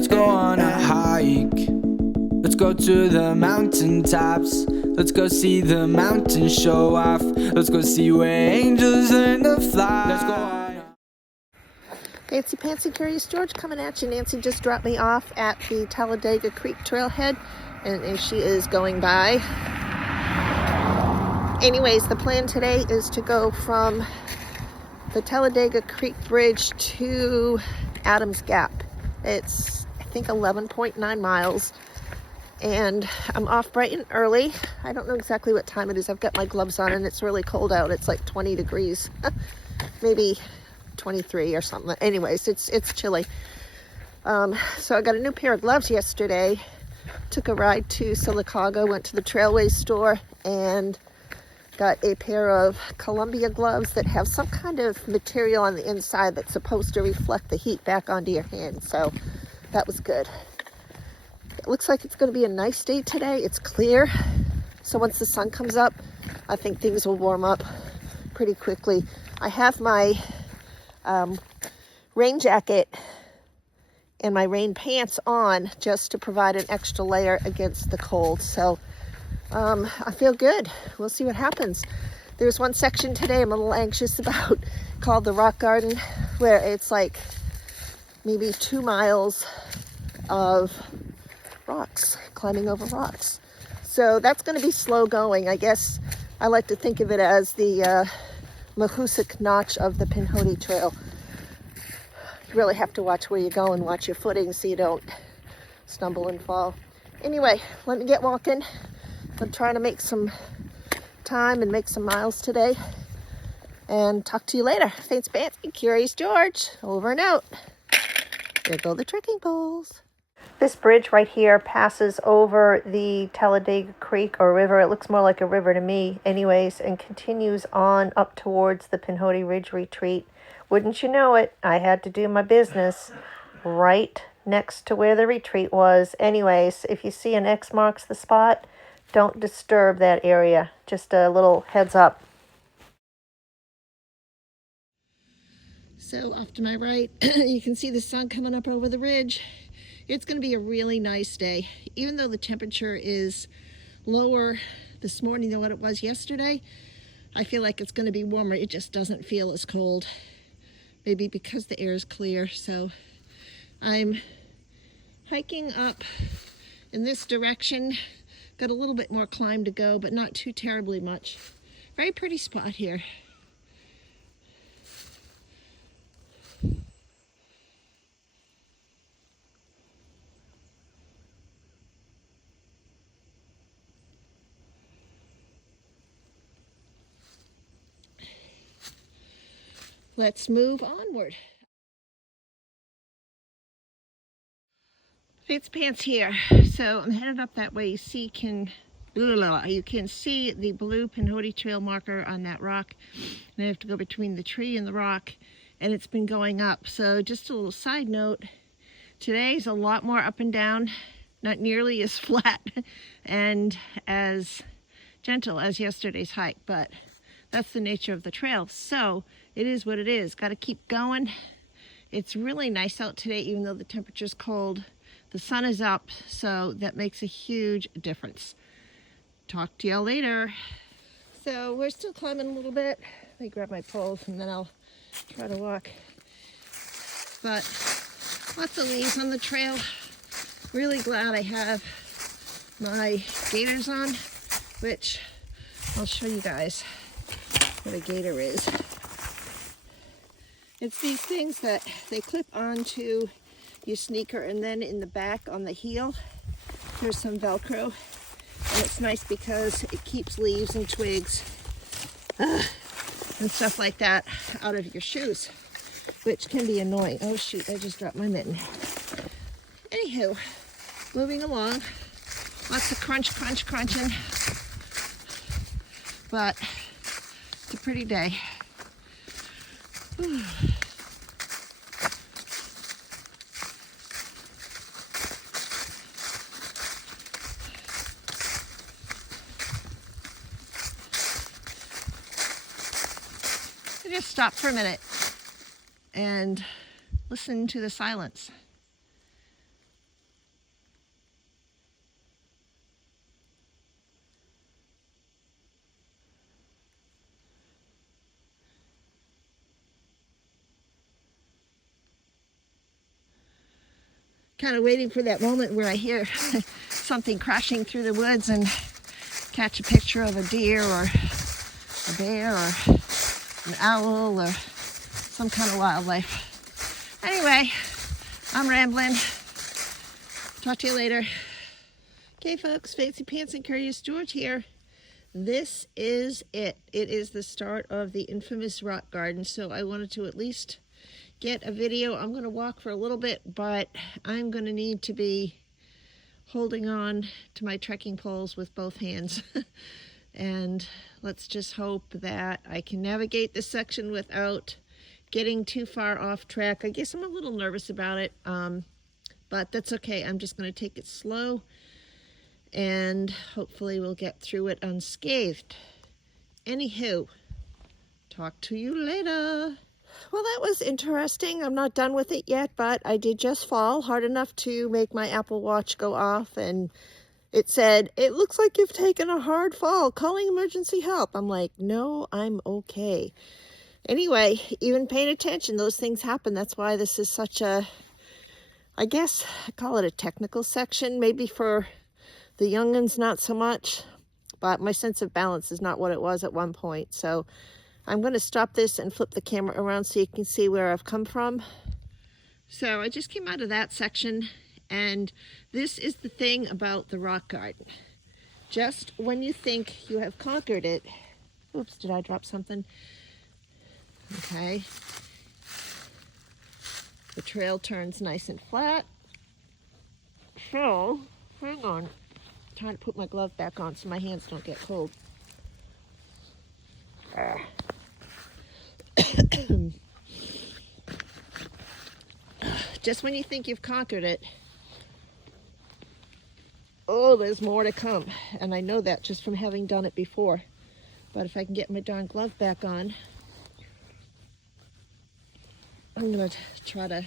Let's go on a hike. Let's go to the mountaintops. Let's go see the mountains show off. Let's go see where angels learn to fly. Let's go on. Fancy Pantsy Curious George coming at you. Nancy just dropped me off at the Talladega Creek trailhead, and she is going by. Anyways, the plan today is to go from the Talladega Creek Bridge to Adams Gap. It's, I think, 11.9 miles. And I'm off bright and early. I don't know exactly what time it is. I've got my gloves on and it's really cold out. It's like 20 degrees, maybe 23 or something. Anyways, it's chilly. So I got a new pair of gloves yesterday. Took a ride to Silicaga, went to the Trailways store and got a pair of Columbia gloves that have some kind of material on the inside that's supposed to reflect the heat back onto your hand. So that was good. It looks like it's going to be a nice day today. It's clear. So once the sun comes up, I think things will warm up pretty quickly. I have my rain jacket and my rain pants on just to provide an extra layer against the cold. So I feel good. We'll see what happens. There's one section today I'm a little anxious about called the Rock Garden, where it's like maybe 2 miles of rocks, climbing over rocks. So that's going to be slow going. I guess I like to think of it as the Mahoosuc Notch of the Pinhoti Trail. You really have to watch where you go and watch your footing so you don't stumble and fall. Anyway, let me get walking. I'm trying to make some time and make some miles today. And talk to you later. Fancy Pantsy Curious George, over and out. There go the trekking poles. This bridge right here passes over the Talladega Creek or river. It looks more like a river to me anyways, and continues on up towards the Pinhoti Ridge Retreat. Wouldn't you know it, I had to do my business right next to where the retreat was. Anyways, if you see an X marks the spot, don't disturb that area. Just a little heads up. So off to my right, you can see the sun coming up over the ridge. It's going to be a really nice day. Even though the temperature is lower this morning than what it was yesterday, I feel like it's going to be warmer. It just doesn't feel as cold. Maybe because the air is clear. So I'm hiking up in this direction. Got a little bit more climb to go, but not too terribly much. Very pretty spot here. Let's move onward. Fancy Pants here. So I'm headed up that way. You can see the blue Pinhoti Trail marker on that rock. And I have to go between the tree and the rock, and it's been going up. So just a little side note, today's a lot more up and down, not nearly as flat and as gentle as yesterday's hike, but that's the nature of the trail. So it is what it is. Got to keep going. It's really nice out today, even though the temperature's cold. The sun is up, so that makes a huge difference. Talk to y'all later. So we're still climbing a little bit. Let me grab my poles and then I'll try to walk. But lots of leaves on the trail. Really glad I have my gaiters on, which I'll show you guys what a gaiter is. It's these things that they clip onto your sneaker, and then in the back on the heel there's some Velcro, and it's nice because it keeps leaves and twigs and stuff like that out of your shoes, which can be annoying. Oh shoot, I just dropped my mitten. Anywho, moving along. Lots of crunching, but it's a pretty day. Whew. I just stopped for a minute and listen to the silence. kind of waiting for that moment where I hear something crashing through the woods and catch a picture of a deer or a bear or an owl or some kind of wildlife. Anyway, I'm rambling. Talk to you later. Okay, folks, Fancy Pants and Curious George here. This is it. It is the start of the infamous rock garden, so I wanted to at least get a video. I'm going to walk for a little bit, but I'm going to need to be holding on to my trekking poles with both hands. And let's just hope that I can navigate this section without getting too far off track. I guess I'm a little nervous about it, but that's okay. I'm just going to take it slow, and hopefully we'll get through it unscathed. Anywho, talk to you later. Well, that was interesting. I'm not done with it yet, but I did just fall hard enough to make my Apple Watch go off, and it said, "It looks like you've taken a hard fall, calling emergency help." I'm like, no, I'm okay. Anyway, even paying attention, those things happen. That's why this is such a, I guess I call it a technical section. Maybe for the young'uns, not so much, but my sense of balance is not what it was at one point. So I'm going to stop this and flip the camera around so you can see where I've come from. So I just came out of that section, and this is the thing about the rock garden. Just when you think you have conquered it, oops, did I drop something? Okay. The trail turns nice and flat. So, hang on. I'm trying to put my glove back on so my hands don't get cold. Just when you think you've conquered it, oh, there's more to come. And I know that just from having done it before. But if I can get my darn glove back on, I'm going to try to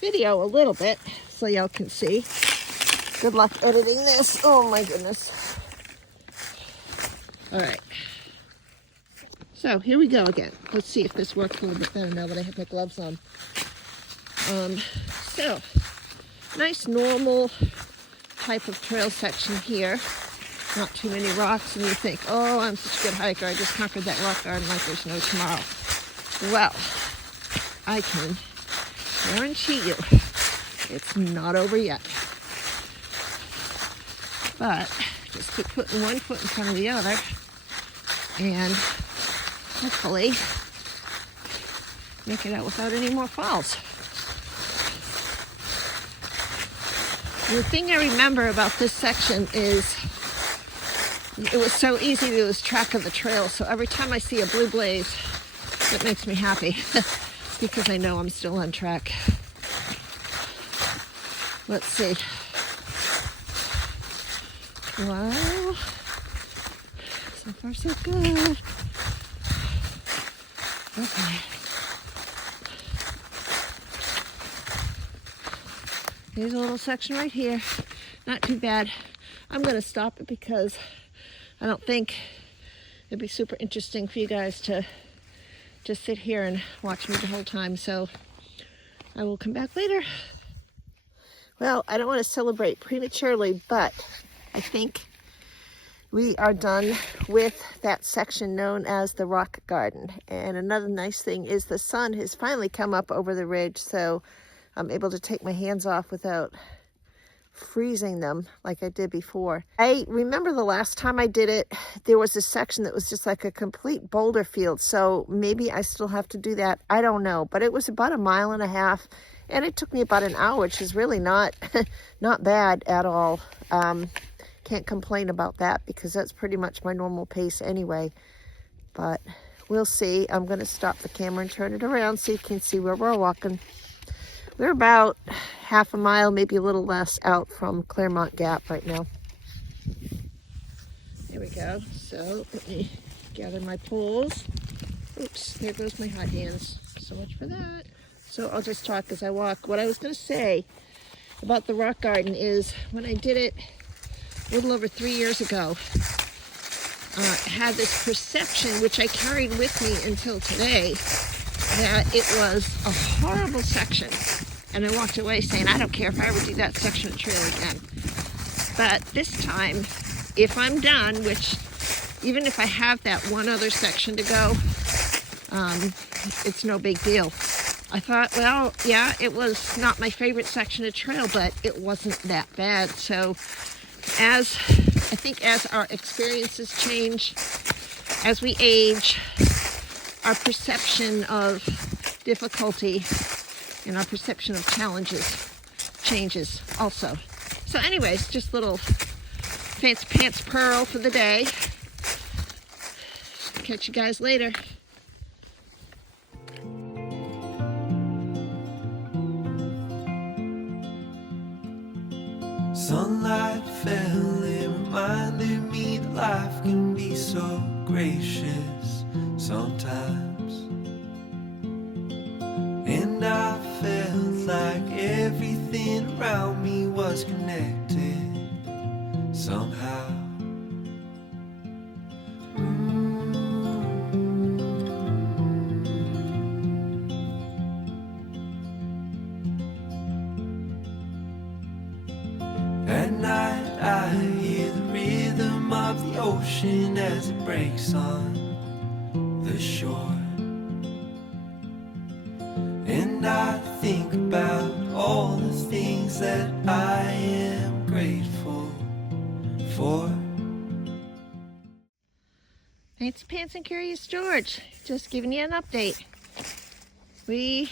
video a little bit so y'all can see. Good luck editing this. Oh my goodness. All right. So here we go again. Let's see if this works a little bit better now that I have my gloves on. So, nice normal type of trail section here. Not too many rocks, and you think, oh, I'm such a good hiker. I just conquered that rock garden like there's no tomorrow. Well, I can guarantee you it's not over yet. But just keep putting one foot in front of the other, and hopefully make it out without any more falls. The thing I remember about this section is it was so easy to lose track of the trail, so every time I see a blue blaze, it makes me happy because I know I'm still on track. Let's see. Well, so far so good. Okay. Here's a little section right here. Not too bad. I'm going to stop it because I don't think it'd be super interesting for you guys to just sit here and watch me the whole time. So I will come back later. Well, I don't want to celebrate prematurely, but I think we are done with that section known as the rock garden. And another nice thing is the sun has finally come up over the ridge, so I'm able to take my hands off without freezing them like I did before. I remember the last time I did it, there was a section that was just like a complete boulder field, so maybe I still have to do that. I don't know, but it was about 1.5 miles, and it took me about an hour, which is really not not bad at all. Can't complain about that because that's pretty much my normal pace anyway, but we'll see. I'm going to stop the camera and turn it around so you can see where we're walking. We're about 1/2 mile, maybe a little less, out from Claremont Gap right now. There we go. So let me gather my poles. Oops, there goes my hot hands. So much for that. So I'll just talk as I walk. What I was going to say about the rock garden is when I did it a little over 3 years ago, I had this perception, which I carried with me until today, that it was a horrible section. And I walked away saying, I don't care if I ever do that section of trail again. But this time, if I'm done, which even if I have that one other section to go, it's no big deal. I thought, well, yeah, it was not my favorite section of trail, but it wasn't that bad. So I think as our experiences change, as we age, our perception of difficulty and our perception of challenges changes also. So anyways, just little fancy pants pearl for the day. Catch you guys later. Sunlight fell, it reminded me that life can be so gracious sometimes. And I felt like everything around me was connected somehow. At night I hear the rhythm of the ocean as it breaks on the shore. And I think about all the things that I am grateful for. Fancy Pants and Curious George, just giving you an update. We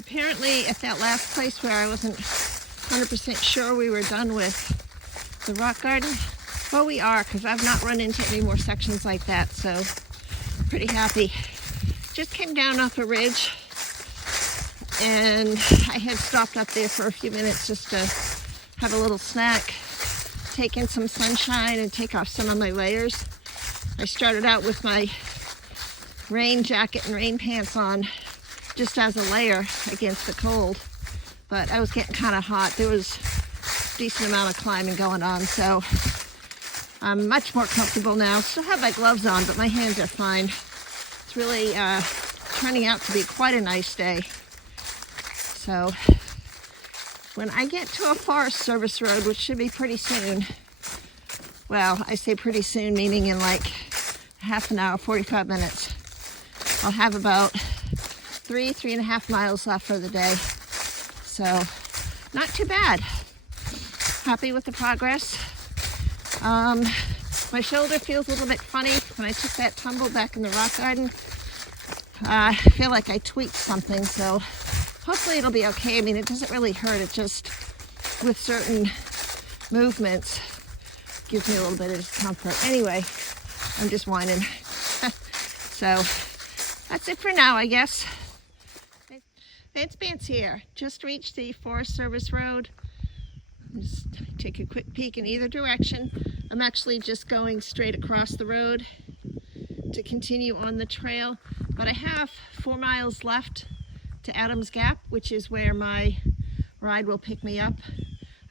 apparently at that last place where I wasn't 100% sure we were done with the rock garden. Well, we are, because I've not run into any more sections like that, so pretty happy. Just came down off a ridge, and I had stopped up there for a few minutes just to have a little snack, take in some sunshine, and take off some of my layers. I started out with my rain jacket and rain pants on just as a layer against the cold, but I was getting kind of hot. There was a decent amount of climbing going on, so I'm much more comfortable now. Still have my gloves on, but my hands are fine. It's really turning out to be quite a nice day. So when I get to a Forest Service road, which should be pretty soon, well, I say pretty soon, meaning in like half an hour, 45 minutes, I'll have about 3.5 miles left for the day. So not too bad. Happy with the progress. My shoulder feels a little bit funny. When I took that tumble back in the rock garden, I feel like I tweaked something, so hopefully it'll be okay. I mean, it doesn't really hurt. It just, with certain movements, gives me a little bit of discomfort. Anyway, I'm just whining. So that's it for now, I guess. Fancy Pants here. Just reached the Forest Service road. Just take a quick peek in either direction. I'm actually just going straight across the road to continue on the trail, but I have 4 miles left to Adams Gap, which is where my ride will pick me up.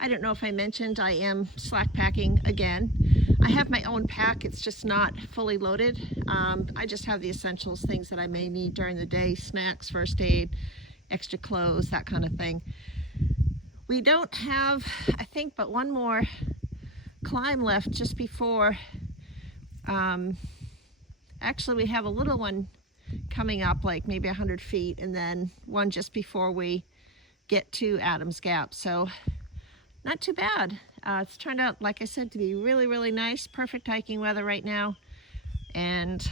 I don't know if I mentioned I am slack packing again. I have my own pack, it's just not fully loaded. I just have the essentials, things that I may need during the day, snacks, first aid, extra clothes, that kind of thing. We don't have, I think, but one more climb left just before, actually we have a little one coming up, like maybe 100 feet, and then one just before we get to Adams Gap. So not too bad. It's turned out, like I said, to be really, really nice, perfect hiking weather right now, and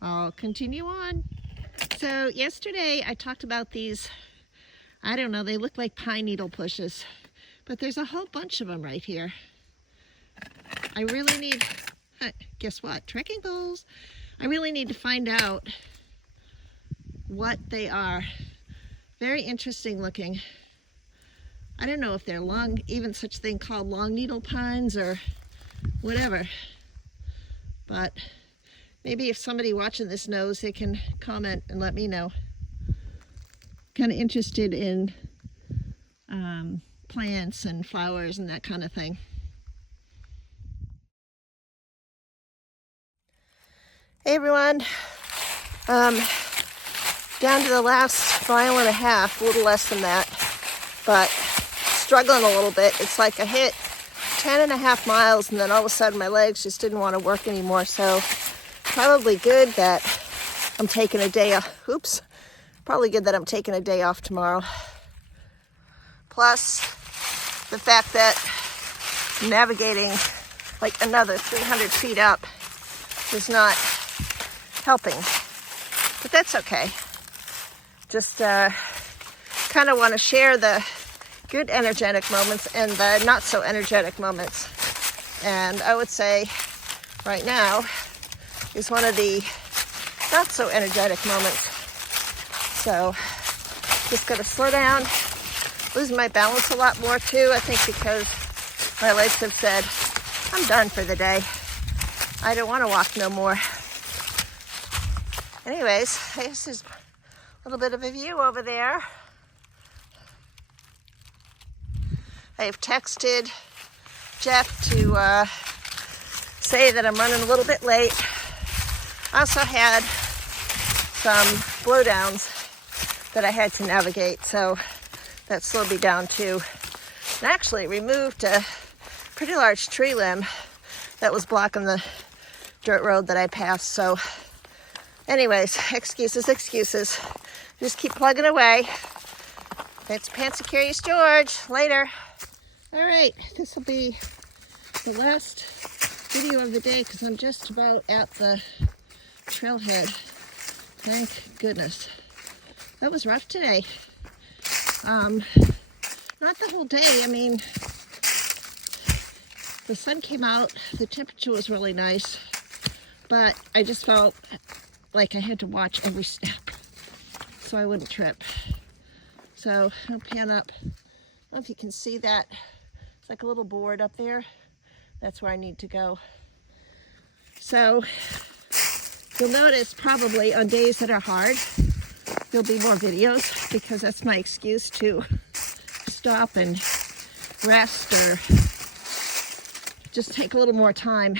I'll continue on. So yesterday I talked about these, I don't know, they look like pine needle bushes, but there's a whole bunch of them right here. I really need, guess what, trekking poles. I really need to find out what they are. Very interesting looking. I don't know if they're long, even such thing called long needle pines or whatever, but maybe if somebody watching this knows, they can comment and let me know. Kind of interested in plants and flowers and that kind of thing. Hey everyone, down to the last mile and a half, a little less than that. but struggling a little bit. It's like I hit 10.5 miles and then all of a sudden my legs just didn't want to work anymore. So probably good that I'm taking a day off. Oops. Probably good that I'm taking a day off tomorrow. Plus the fact that navigating like another 300 feet up is not helping. But that's okay. Just kind of want to share the good energetic moments and the not so energetic moments. And I would say right now is one of the not so energetic moments. So just gotta slow down, losing my balance a lot more too, I think, because my legs have said, I'm done for the day. I don't want to walk no more. Anyways, this is a little bit of a view over there. I have texted Jeff to say that I'm running a little bit late. I also had some blowdowns that I had to navigate, so that slowed me down too. And actually removed a pretty large tree limb that was blocking the dirt road that I passed. So anyways, excuses. Just keep plugging away. It's Pansecurious George. Later. All right, this will be the last video of the day because I'm just about at the trailhead. Thank goodness. That was rough today. Not the whole day. I mean, the sun came out, the temperature was really nice, but I just felt like I had to watch every step so I wouldn't trip. So I'll pan up. I don't know if you can see that. It's like a little board up there. That's where I need to go. So you'll notice probably on days that are hard, there'll be more videos because that's my excuse to stop and rest or just take a little more time.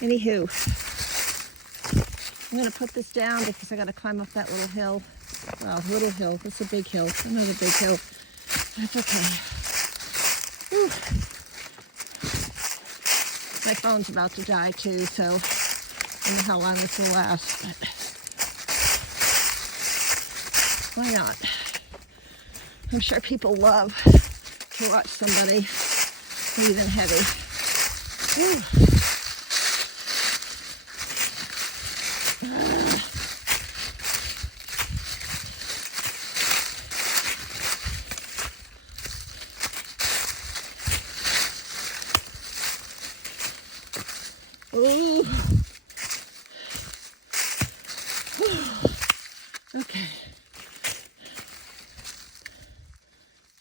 Anywho, I'm going to put this down because I got to climb up that little hill. Well, little hill. It's a big hill. Another big hill. That's okay. Whew. My phone's about to die too, so I don't know how long this will last, but why not? I'm sure people love to watch somebody breathing heavy. Whew. Ooh. Okay.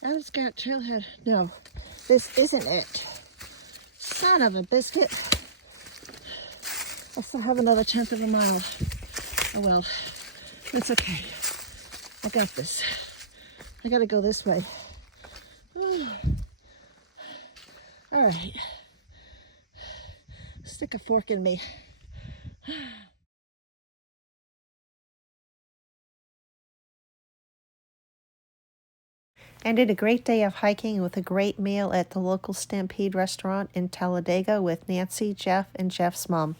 Ascot Trailhead. No, this isn't it. Son of a biscuit. I still have another 1/10 of a mile. Oh well, it's okay. I got this. I gotta go this way. All right. Stick a fork in me. Ended a great day of hiking with a great meal at the local Stampede restaurant in Talladega with Nancy, Jeff, and Jeff's mom.